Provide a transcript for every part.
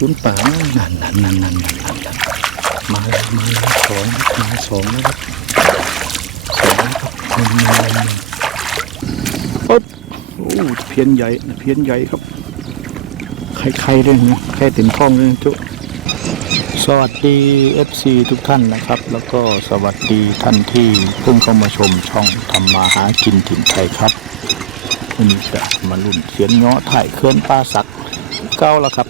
ศูนย์ป่านั่นนั่นนั่นนั่นนั่นนั่นมาแล้วมาแล้วสองมาสองแล้วครับสองแล้วครับหนึ่งหนึ่งหนึ่งปุ๊บโอ้เพี้ยนใหญ่นะเพี้ยนใหญ่ครับไข่ไข่ด้วยนะไข่เต็มท้องเลยนะจุสวัสดี FC ทุกท่านนะครับ แล้วก็สวัสดีท่านที่เพิ่งเข้ามาชมช่องทำมาหากินถิ่นไทยครับวันนี้จะมาลุ่นเสียนเงาะถ่ายเคลื่อนปลาสักเก้าแล้วครับ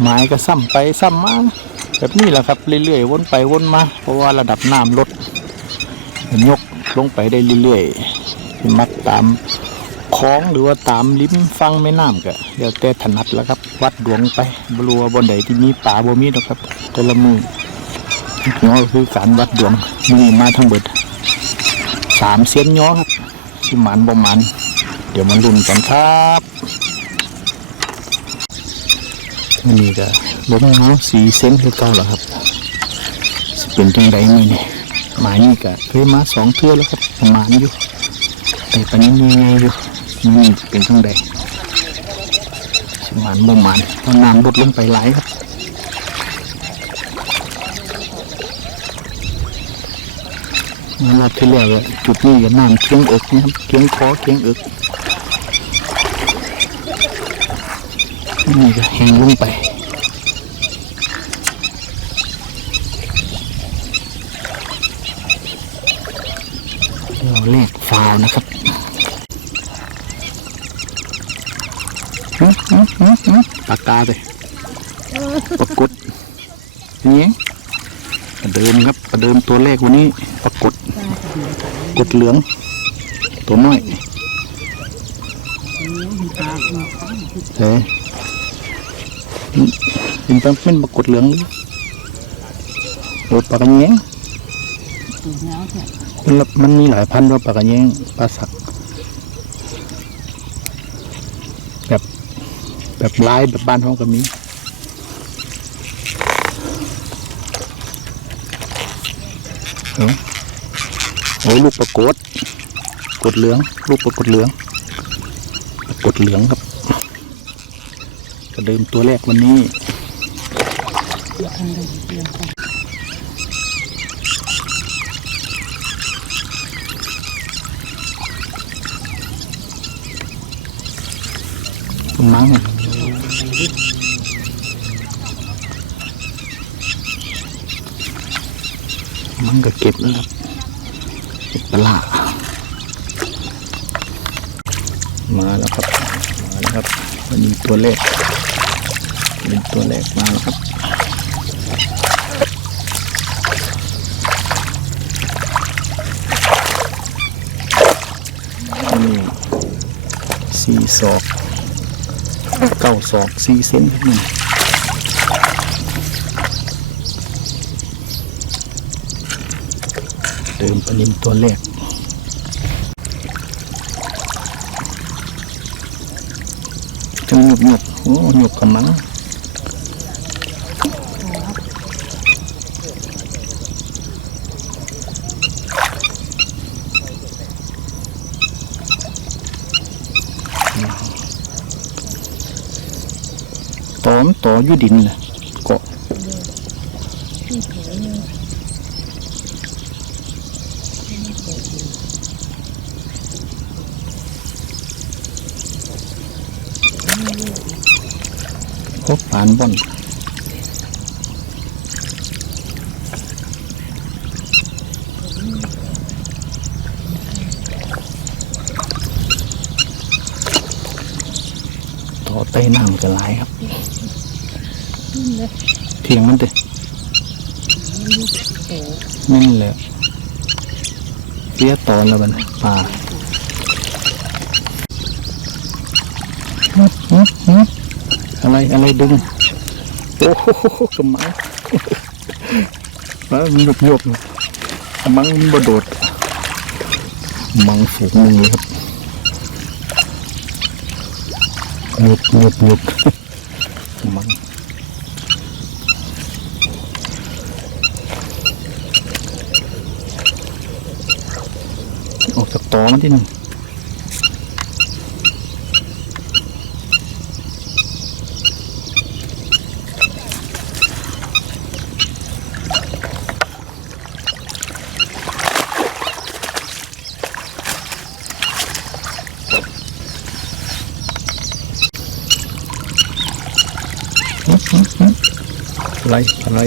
ไม้ก็ซ้ำไปซ้ำมาแบบนี้แหละครับเรื่อยๆวนไปวนมา เพราะว่าระดับน้ำลดยกลงไปได้เรื่อยๆมักตามคลองหรือว่าตามลิ้มฟังแม่น้ำก็เดี๋ยวแต่ถนัดแล้วครับ วัดดวงไปบรัวบนใดที่มีป่าบ่มีหรอกครับแต่ละมือย้อก็คือการวัดดวงมีมาทั้งเบิดสามเสียนย้อครับสิหมันบ่หมัน เดี๋ยวมาลุ้นกันครับ อันนี้ก็ลงน้ำสีเซนคือเก่าแล้วครับสิเป็นจังไดนี่นี่หมายนี่ก็เคยมาสองเทื่อแล้วครับประมาณอยู่แต่ตอนนี้มีไงอยู่นี่เป็นจังไดสิหมานบ่หมานเพราะน้ำลดลงไปหลายครับเมื่อรอบที่แล้วอะจุดนี้ก็น้ำเคียงเอิกนะครับเคียงคอเคียงเอิก นี่ก็แห้งลงไปเราแลกฟาวนะครับฮึฮึฮึฮึปากกาเลยปรากฏนี่ประเดิมครับประเดิมตัวแรกวันนี้ปรากฏกดเหลือง ตัวน้อยเฮ้ย เป็นเป็นเป็นปรากฏเหลืองเลยโดดปากระแยงมันมันมีหลายพันธุ์ว่าปลากระแยงปลาสัก แบบแบบลายแบบบ้านห้องก็มีเอ้าโอ้ลูกประกดกดเหลือง ลูกประกดเหลือง ปรากดเหลืองครับ กระเดิมตัวแรกวันนี้มั้งอะมันก็เก็บแล้วครับเก็บปลามาแล้วครับ มาแล้วครับ วันนี้ตัวเลขเป็นตัวเลขมาแล้วครับนี่สี่ศอกเก้าศอกสี่เซนครับนี่เติมปลานิมตัวแรกจังหย กหยกโอ้หยกกำมังตอมต่ออยู่ดินเลยเกาะ พบปานบ่อนต่อใต้น้ำก็หลายครับเถียงมันดินั่นแหละเสียตอนแล้วมันปลาฮึฮึฮึ อะไรอะไรดึง โอ้โหกำมังมันหยุบหยบมังบโดด มังฝูงหนึ่งเลยครับหยุบหยุบหยุบมังออกจากตอมันที่หนึ่ง หึหึ อะไรอะไร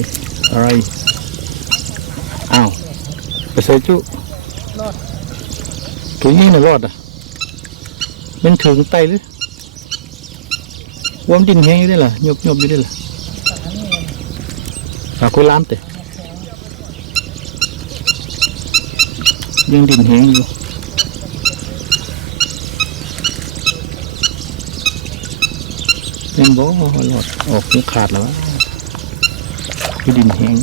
อะไรอ้าวไปใส่จุรอดตัวนี้น่ะรอดอะมันถึงไตหรือวามดินแห้งอยู่ได้ล่ะยบยบอยู่ได้ล่ะอันนี้หาคุยล้ามเตะยังดินแห้งอยู่ยังบ่หลอดออกหัวขาดแล้ว คือดินแห้ง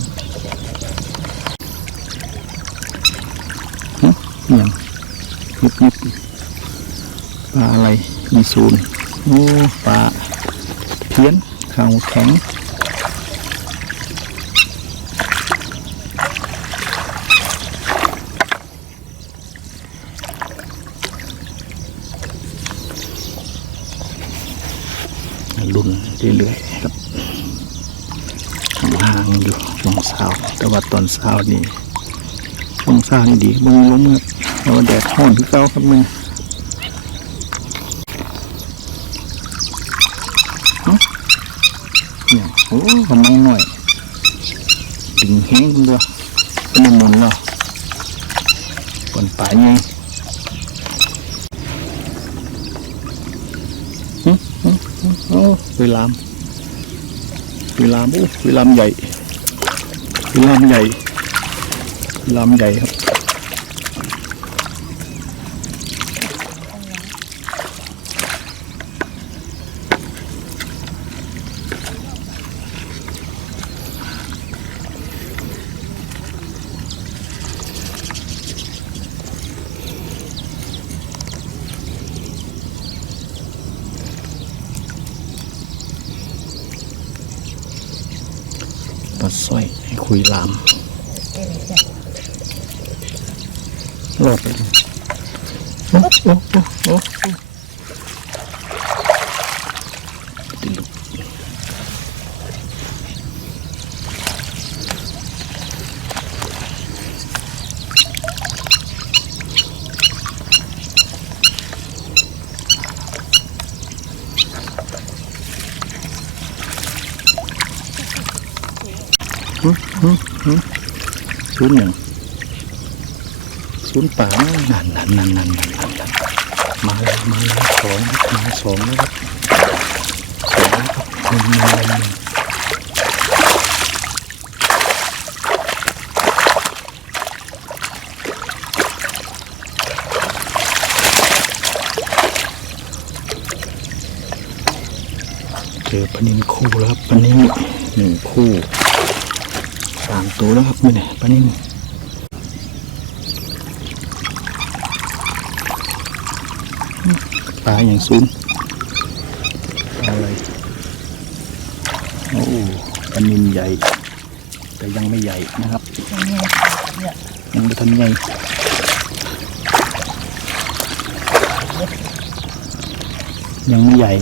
ฮะเนี่ยยิบยิบปลาอะไรมีศูนย์โอ้ปลาเพี้ยนขาวแข็งลุนเรื่อยๆครับ ห่างอยู่ช่วงเช้าแต่ว่าตอนเช้านี่ช่วงเช้านี่ดีบางลมครับแต่ว่าแดดร้อนที่เก้าครับมึงเอ้าเนี่ยโอ้กำลังหน่อยดึงแห้งกันด้วยเป็นมุนแล้วปนป่าไงโอ้เวลาม เวลามโอ้เวลามใหญ่เวลามใหญ่เวลามใหญ่ครับ ปลาสร้อยให้คุยลามรอดเลยโอ้โอ้โอ้โอ้โอ้ติดลูกหืมหืมหืมศูนย์หนึ่ง ศูนย์ป่านั่นนั่นนั่นนั่นนั่นนั่นมาแล้วมาแล้วสองมาสองนะครับสองนะครับหนึ่งหนึ่งหนึ่งหนึ่งเจอปนินคู่แล้วครับปนินหนึ่งคู่สามตัวแล้วครับไม่เนี่ยปนิน ปลาอย่างสูงปลาอะไรโอ้ปลานินใหญ่ แต่ยังไม่ใหญ่นะครับอันนี้เนี่ยยังไม่ทันใหญ่ยังไม่ใหญ่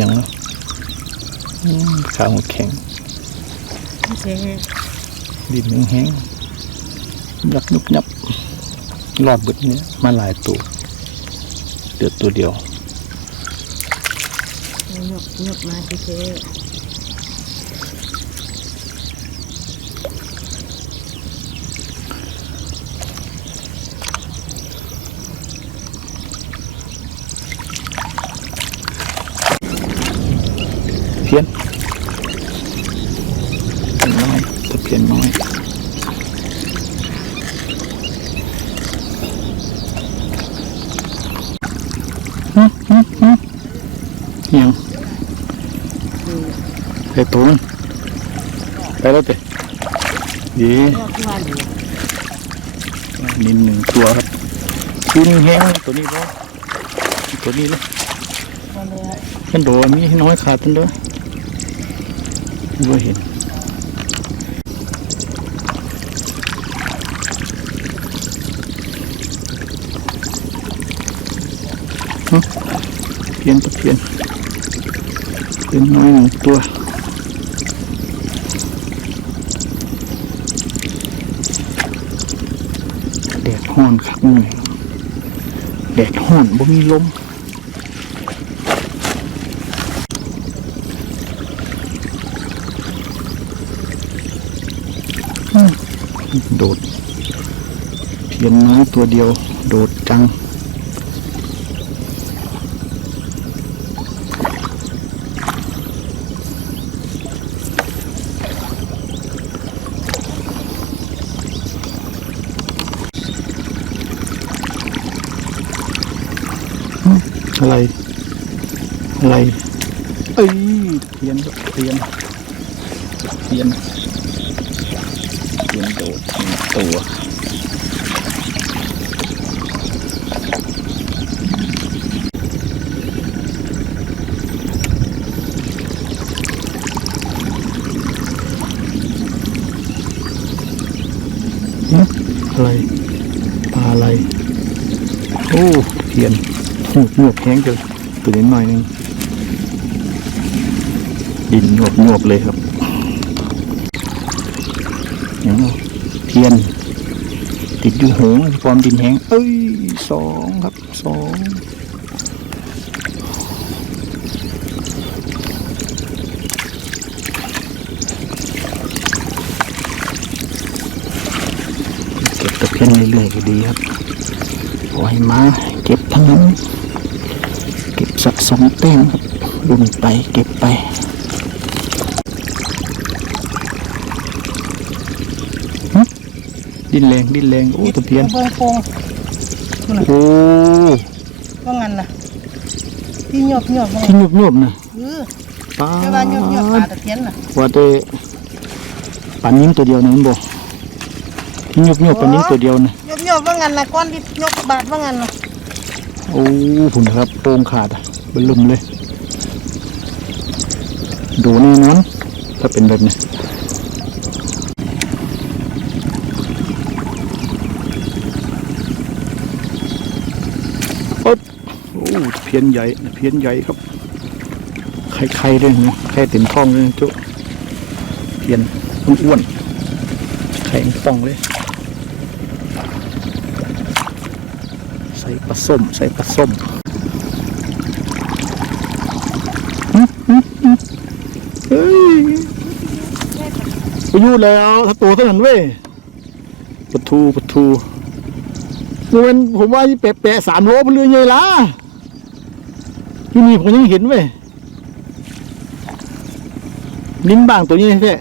ยังนะอืมขาหมดแข็ง ไม่ใช่ดินแห้งๆยับยุบยับรอดบึดเนี้ยมาหลายตัวเดือดตัวเดียวหยกหยกมาเฉยเพี้ยนเพี้ยนน้อยตะเพียนน้อยฮึฮึฮึยังไปตัวมันไปแล้วเตะดีๆรอดว่าดีนินหนึ่งตัวครับชิ้นแห้งตัวนี้บ่ตัวนี้เลยตอนนี้กันโดมีให้น้อยขาดตันเด้อไม่เห็นฮะเพียนตะเพียนเป็นน้อยหนึ่งตัวแดดห้อนคักนี่แดดห้อนบ่มีลมโดด เพียนน้อยตัวเดียว โดดจัง อะไร อะไร เอ้ยเพียนเพียนเพียนเพียนโดดตัวฮะอะไรปลาอะไร โอ้เพียน หวบหวบแห้งจังตัวนี้หน่อยนึงดินหวบหวบเลยครับอย่างเอาเพียน ติดอยู่หูฟอมดินแห้ง เอ้ยสองครับสองเก็บตะเพียนเรื่อยๆก็ดีครับปล่อยมาเก็บทั้งนั้น สะสมแต้มครับรุ่นไปเก็บไปหึดินแรงดินแรงโอ้ตะเพียนเบิ่งโพงโอ้ว่างั้นนะที่หยบหยบว่าที่หยุบหยุบๆนะเออปลาแค่ว่าหยบหยบปลาตะเพียนน่ะว่าแต่ปลานิ้มตัวเดียวนะมันบอกที่หยุบหยุบปลานิ้มตัวเดียวนะหยบหยบว่างั้นนะก้อนที่หยบบาดว่างั้นนะ โอ้ผุนครับโป่งขาดอะเบนลุ่มเลย ดูแน่นอนถ้าเป็นแบบนี้อ๊บโอ้เพี้ยนใหญ่เพี้ยนใหญ่ครับไข่ไข่ด้วยนะไข่เต็มท้องเลยนะจุเพี้ยนอ้วนๆไข่ป่องเลย ใส้ม ใส่ปลาส้มเฮ้ยไปยู่แล้วถ้าตัวเท่านั้นเว้ยปะทูปะทูมันผมว่าแปะแปะสามโลไปเรือยเลยล่ะที่นี่ผมยังเห็นเว้ยลิ้นบางตัวนี้แท้